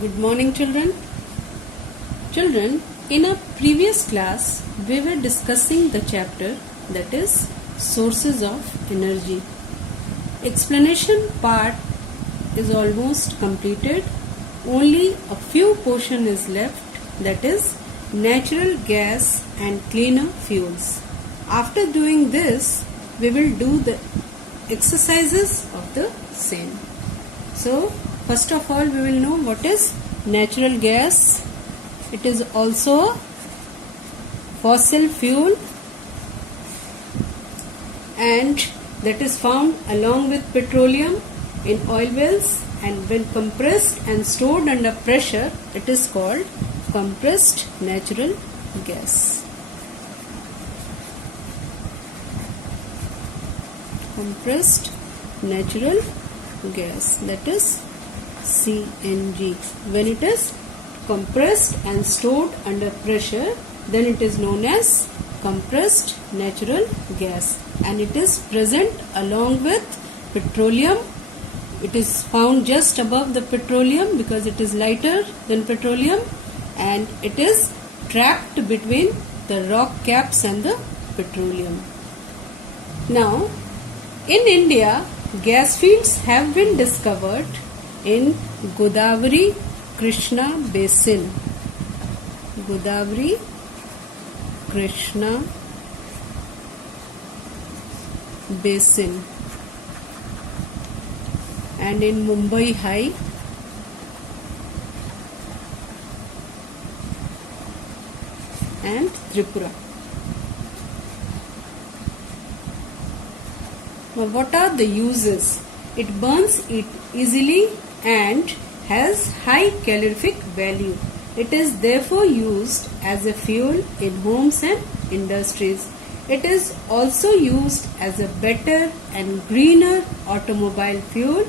Good morning, children. Children, in our previous class, we were discussing the chapter that is sources of energy. Explanation part is almost completed. Only a few portion is left, that is natural gas and cleaner fuels. After doing this, we will do the exercises of the same. So, first of all, we will know what is natural gas. It is also fossil fuel and that is found along with petroleum in oil wells, and when compressed and stored under pressure, it is called compressed natural gas. Compressed natural gas, that is CNG. When it is compressed and stored under pressure, then it is known as compressed natural gas, and it is present along with petroleum. It is found just above the petroleum because it is lighter than petroleum, and it is trapped between the rock caps and the petroleum. Now, in India, gas fields have been discovered in Godavari Krishna Basin. Godavari Krishna Basin, and in Mumbai High, and Tripura. Now, what are the uses? It burns it easily and has high calorific value. It is therefore used as a fuel in homes and industries. It is also used as a better and greener automobile fuel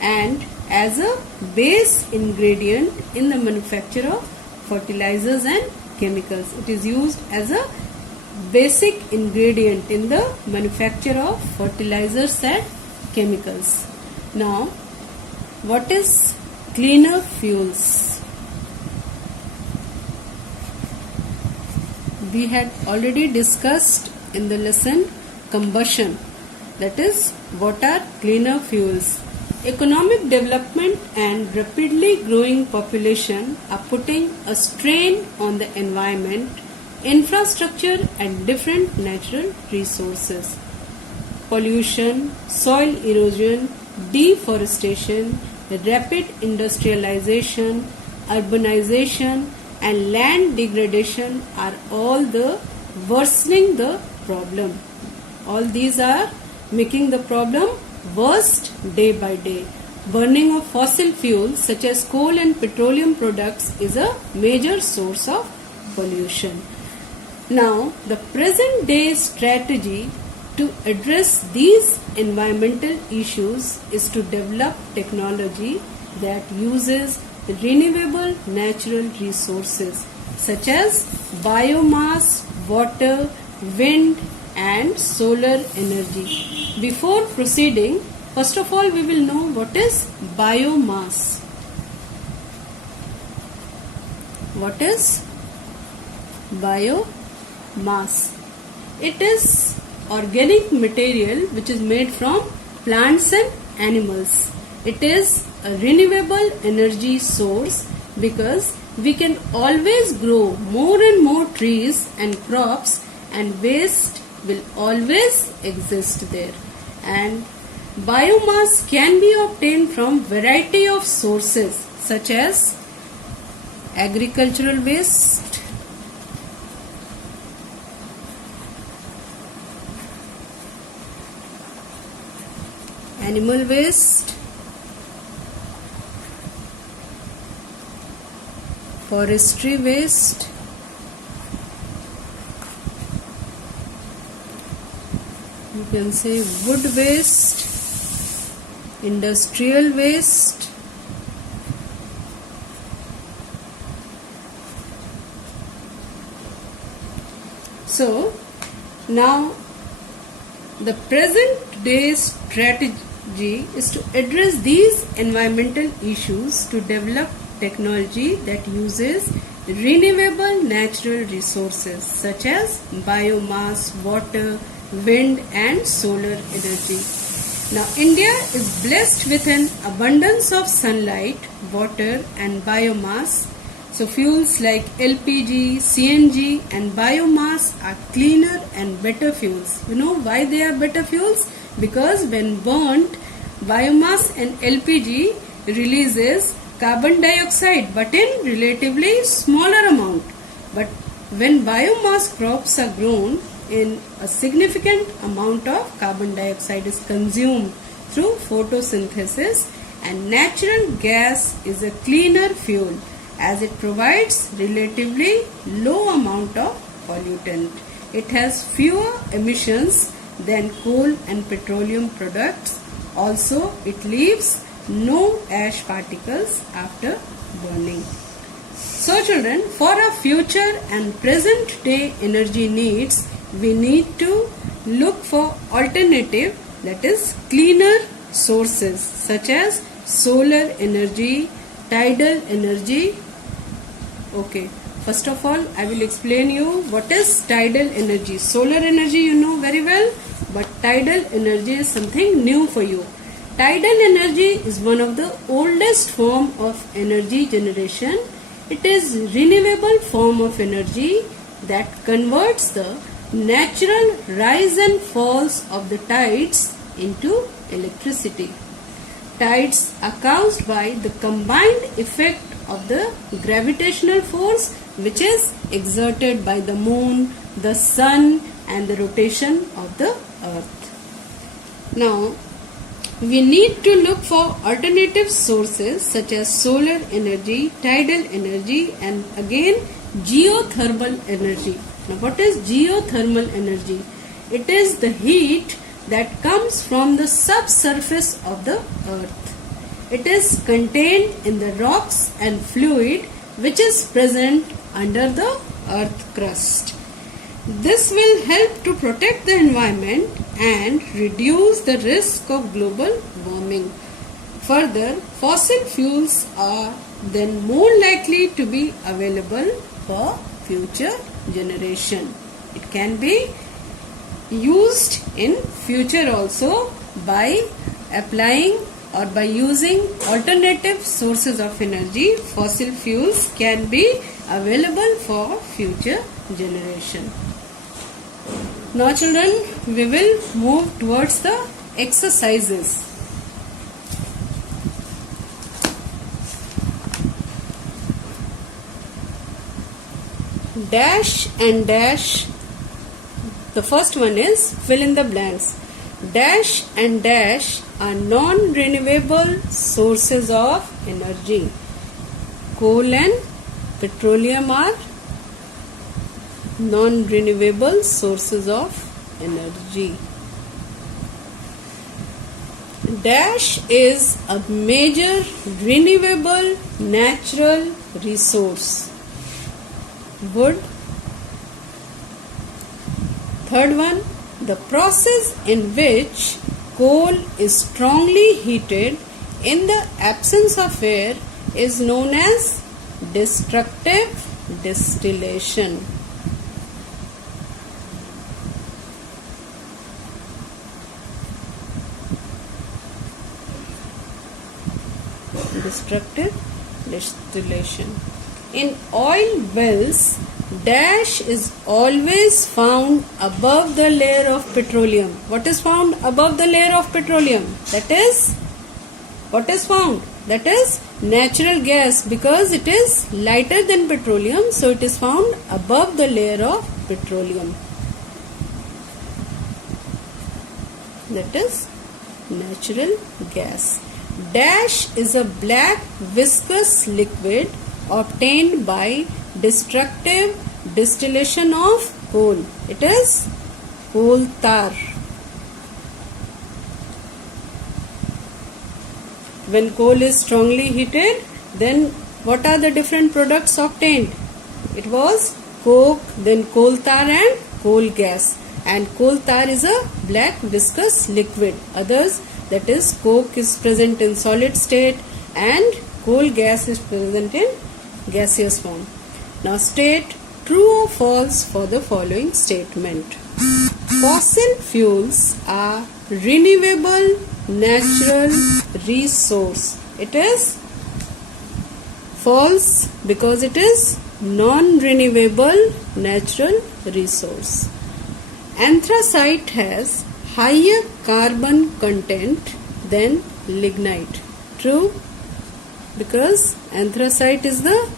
and as a base ingredient in the manufacture of fertilizers and chemicals. It is used as a basic ingredient in the manufacture of fertilizers and chemicals. Now, what is cleaner fuels? We had already discussed in the lesson combustion, that is, what are cleaner fuels? Economic development and rapidly growing population are putting a strain on the environment, infrastructure and different natural resources. Pollution, soil erosion, deforestation, rapid industrialization, urbanization and land degradation are all the worsening the problem. All these are making the problem worse day by day. Burning of fossil fuels such as coal and petroleum products is a major source of pollution. Now, the present day strategy to address these environmental issues is to develop technology that uses renewable natural resources such as biomass, water, wind and solar energy. Before proceeding, first of all we will know what is biomass. What is biomass? It is organic material which is made from plants and animals. It is a renewable energy source because we can always grow more and more trees and crops, and waste will always exist there. And biomass can be obtained from variety of sources such as agricultural waste, animal waste, forestry waste, you can say wood waste, industrial waste, so now the present day strategy is to address these environmental issues to develop technology that uses renewable natural resources such as biomass, water, wind and solar energy. Now India is blessed with an abundance of sunlight, water and biomass. So fuels like LPG, CNG and biomass are cleaner and better fuels. You know why they are better fuels? Because when burnt, biomass and LPG releases carbon dioxide but in relatively smaller amount. But when biomass crops are grown, in a significant amount of carbon dioxide is consumed through photosynthesis, and natural gas is a cleaner fuel as it provides relatively low amount of pollutant. It has fewer emissions than coal and petroleum products. Also, it leaves no ash particles after burning. So children, for our future and present day energy needs, we need to look for alternative, that is cleaner sources such as solar energy, tidal energy. Okay, first of all I will explain you what is tidal energy. Solar energy you know very well, but tidal energy is something new for you. Tidal energy is one of the oldest form of energy generation. It is renewable form of energy that converts the natural rise and falls of the tides into electricity. Tides are caused by the combined effect of the gravitational force which is exerted by the moon, the sun and the rotation of the earth. Now, we need to look for alternative sources such as solar energy, tidal energy and again geothermal energy. Now what is geothermal energy? It is the heat that comes from the subsurface of the earth. It is contained in the rocks and fluid which is present under the earth crust. This will help to protect the environment and reduce the risk of global warming. Further, fossil fuels are then more likely to be available for future generation. It can be used in future also by applying or by using alternative sources of energy. Fossil fuels can be available for future generation. Now children, we will move towards the exercises. Dash and dash. The first one is fill in the blanks. Dash and dash are non-renewable sources of energy. Coal and petroleum are non-renewable sources of energy. Dash is a major renewable natural resource. Wood. Third one, the process in which coal is strongly heated in the absence of air is known as destructive distillation. Destructive distillation. In oil wells, dash is always found above the layer of petroleum. What is found above the layer of petroleum? That is, what is found? That is natural gas, because it is lighter than petroleum, so it is found above the layer of petroleum. That is natural gas. Dash is a black viscous liquid obtained by destructive distillation of coal. It is coal tar. When coal is strongly heated, then what are the different products obtained? It was coke, then coal tar and coal gas. And coal tar is a black viscous liquid. Others, that is coke is present in solid state and coal gas is present in gaseous form. Now state true or false for the following statement. Fossil fuels are renewable natural resource. It is false because it is non-renewable natural resource. Anthracite has higher carbon content than lignite. True, because anthracite is the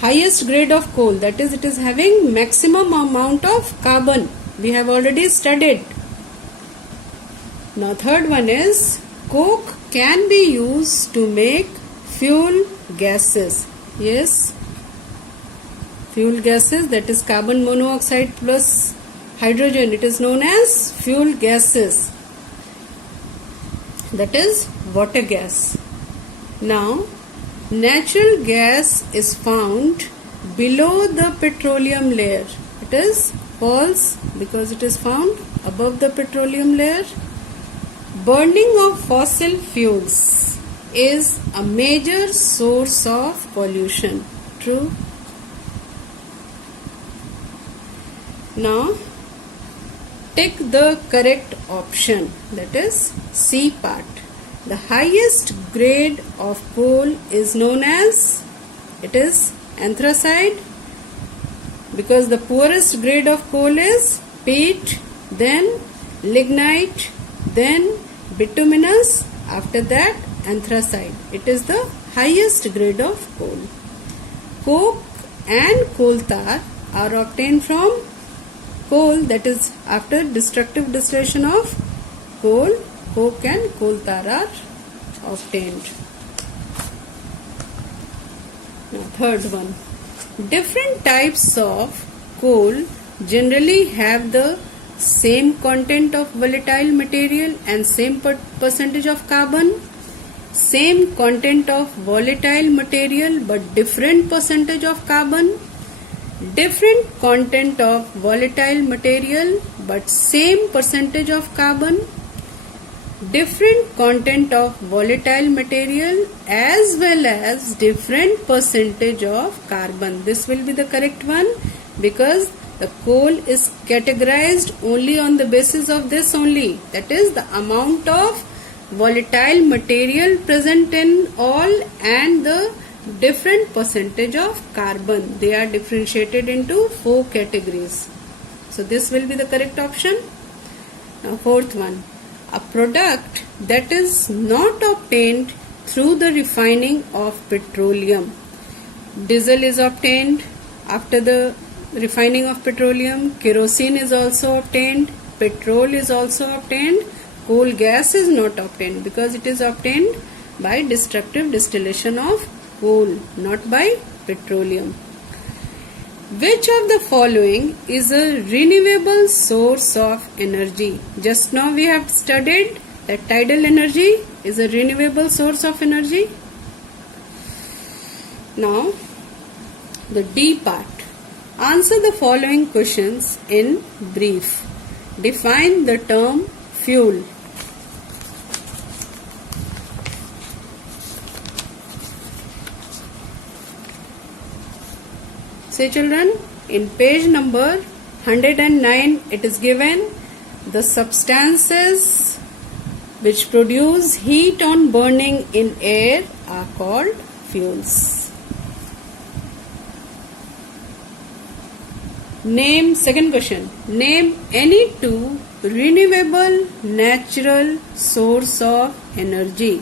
highest grade of coal, that is, it is having maximum amount of carbon. We have already studied. Now third one is coke can be used to make fuel gases. Yes, fuel gases, that is carbon monoxide plus hydrogen, it is known as fuel gases, that is water gas. Now natural gas is found below the petroleum layer. It is false because it is found above the petroleum layer. Burning of fossil fuels is a major source of pollution. True. Now take the correct option, that is C part. The highest grade of coal is known as, it is anthracite, because the poorest grade of coal is peat, then lignite, then bituminous, after that anthracite. It is the highest grade of coal. Coke and coal tar are obtained from coal, that is after destructive distillation of coal, coke and coal tar are obtained. Now third one, different types of coal generally have the same content of volatile material and same percentage of carbon, same content of volatile material but different percentage of carbon, different content of volatile material but same percentage of carbon, different content of volatile material as well as different percentage of carbon. This will be the correct one because the coal is categorized only on the basis of this only, that is the amount of volatile material present in all and the different percentage of carbon. They are differentiated into 4 categories. So this will be the correct option. Now fourth one, a product that is not obtained through the refining of petroleum. Diesel is obtained after the refining of petroleum, kerosene is also obtained, petrol is also obtained, coal gas is not obtained because it is obtained by destructive distillation of coal, not by petroleum. Which of the following is a renewable source of energy? Just now we have studied that tidal energy is a renewable source of energy. Now the D part. Answer the following questions in brief. Define the term fuel. Say children, in page number 109 it is given the substances which produce heat on burning in air are called fuels. Name, second question, name any 2 renewable natural source of energy.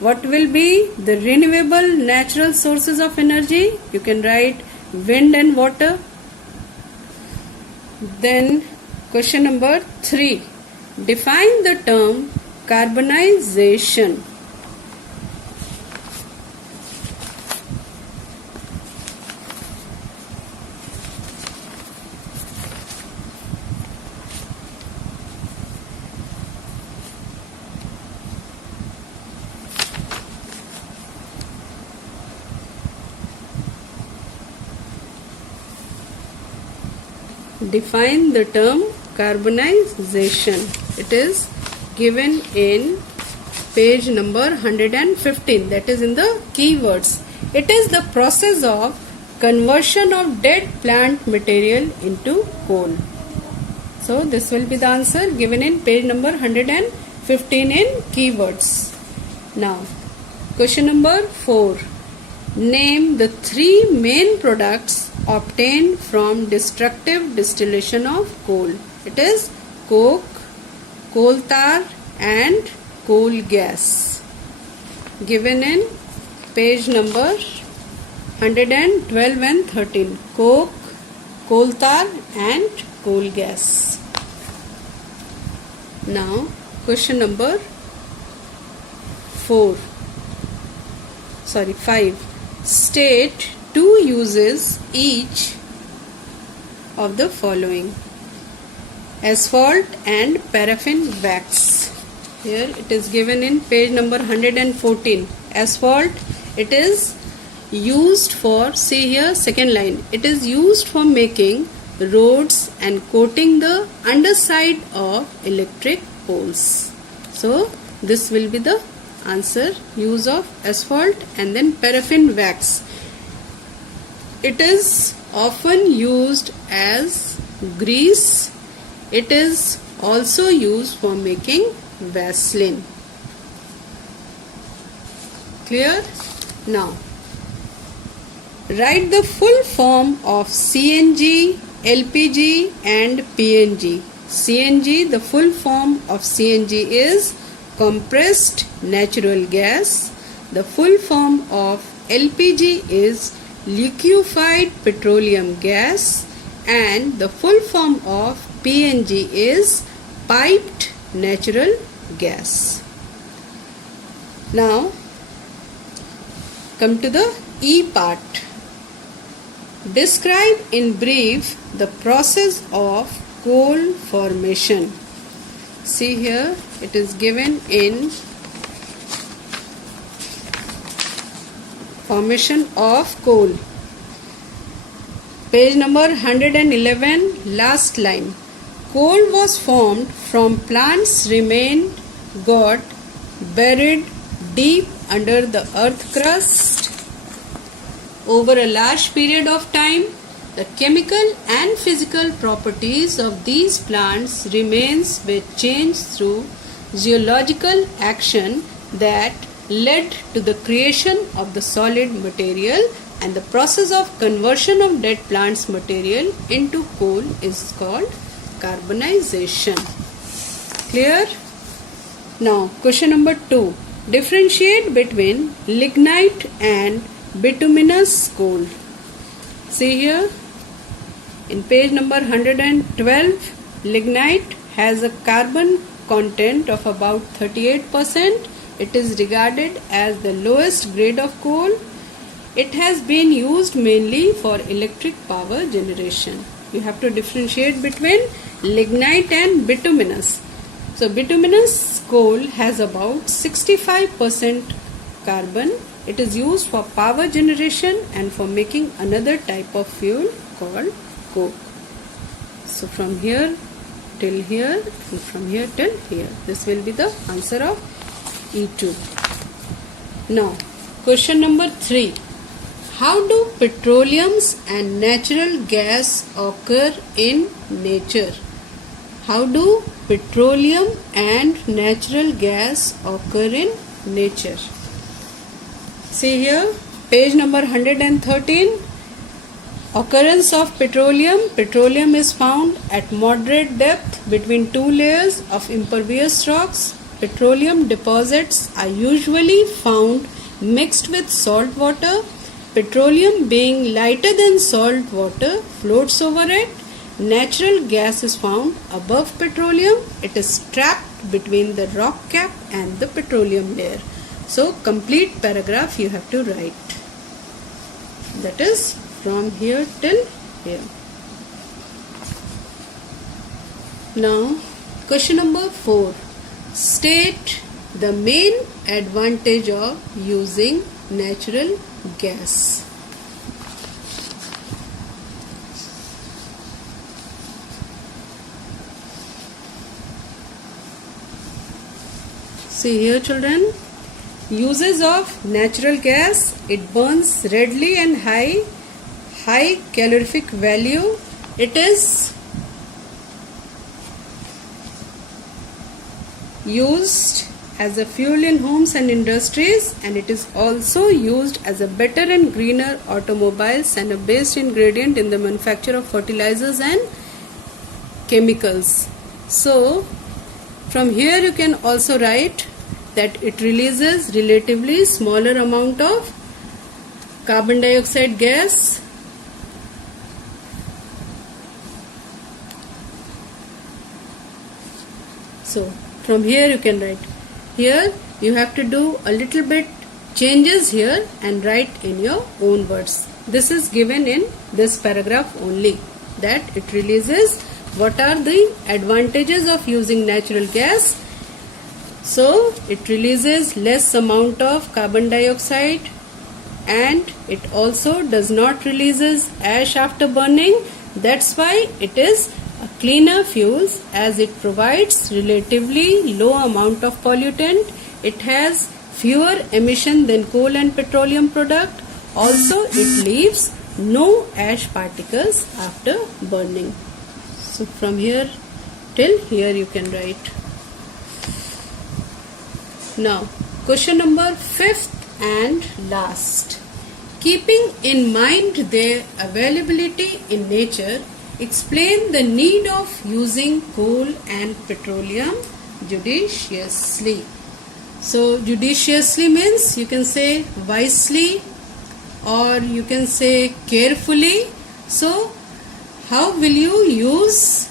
What will be the renewable natural sources of energy? You can write wind and water. Then question number 3, define the term carbonization. Define the term carbonization. It is given in page number 115, that is in the keywords. It is the process of conversion of dead plant material into coal. So this will be the answer given in page number 115 in keywords. Now, question number 4. Name the 3 main products obtained from destructive distillation of coal. It is coke, coal tar and coal gas. Given in page number 112 and 13. Coke, coal tar and coal gas. Now, question number 5. State 2 uses each of the following: asphalt and paraffin wax. Here it is given in page number 114. Asphalt, it is used for, see here second line, it is used for making roads and coating the underside of electric poles. So this will be the answer, use of asphalt. And then paraffin wax, it is often used as grease. It is also used for making Vaseline. Clear? Now, write the full form of CNG, LPG and PNG. CNG, the full form of CNG is compressed natural gas. The full form of LPG is liquefied petroleum gas, and the full form of PNG is piped natural gas. Now come to the E part. Describe in brief the process of coal formation. See here, it is given in formation of coal. Page number 111, last line. Coal was formed from plants remained got buried deep under the earth crust. Over a large period of time, the chemical and physical properties of these plants remains were changed through geological action that led to the creation of the solid material, and the process of conversion of dead plants material into coal is called carbonization. Clear? Now question number 2. Differentiate between lignite and bituminous coal. See here in page number 112, lignite has a carbon content of about 38%. It is regarded as the lowest grade of coal. It has been used mainly for electric power generation. You have to differentiate between lignite and bituminous. So bituminous coal has about 65% carbon. It is used for power generation and for making another type of fuel called coke. So from here till here and from here till here, this will be the answer of E2. Now question number 3. How do petroleums and natural gas occur in nature? How do petroleum and natural gas occur in nature? See here, page number 113. Occurrence of petroleum. Petroleum is found at moderate depth between two layers of impervious rocks. Petroleum deposits are usually found mixed with salt water. Petroleum, being lighter than salt water, floats over it. Natural gas is found above petroleum. It is trapped between the rock cap and the petroleum layer. So complete paragraph you have to write. That is from here till here. Now question number 4. State the main advantage of using natural gas. See here children, uses of natural gas, it burns readily and high calorific value. It is used as a fuel in homes and industries, and it is also used as a better and greener automobiles and a base ingredient in the manufacture of fertilizers and chemicals. So from here you can also write that it releases relatively smaller amount of carbon dioxide gas. So from here you can write. Here you have to do a little bit changes here and write in your own words. This is given in this paragraph only, that it releases. What are the advantages of using natural gas? So it releases less amount of carbon dioxide, and it also does not releases ash after burning. That's why it is a cleaner fuels, as it provides relatively low amount of pollutant. It has fewer emission than coal and petroleum product. Also it leaves no ash particles after burning. So from here till here you can write. Now question number 5th and last. Keeping in mind their availability in nature, explain the need of using coal and petroleum judiciously. So judiciously means you can say wisely, or you can say carefully. So how will you use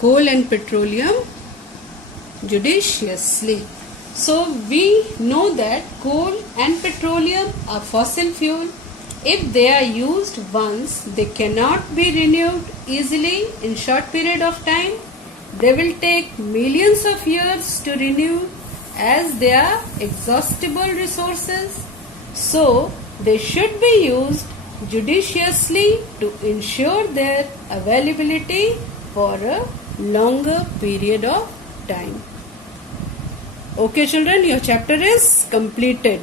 coal and petroleum judiciously? So we know that coal and petroleum are fossil fuel. If they are used once, they cannot be renewed easily in short period of time. They will take millions of years to renew, as they are exhaustible resources. So they should be used judiciously to ensure their availability for a longer period of time. Okay children, your chapter is completed.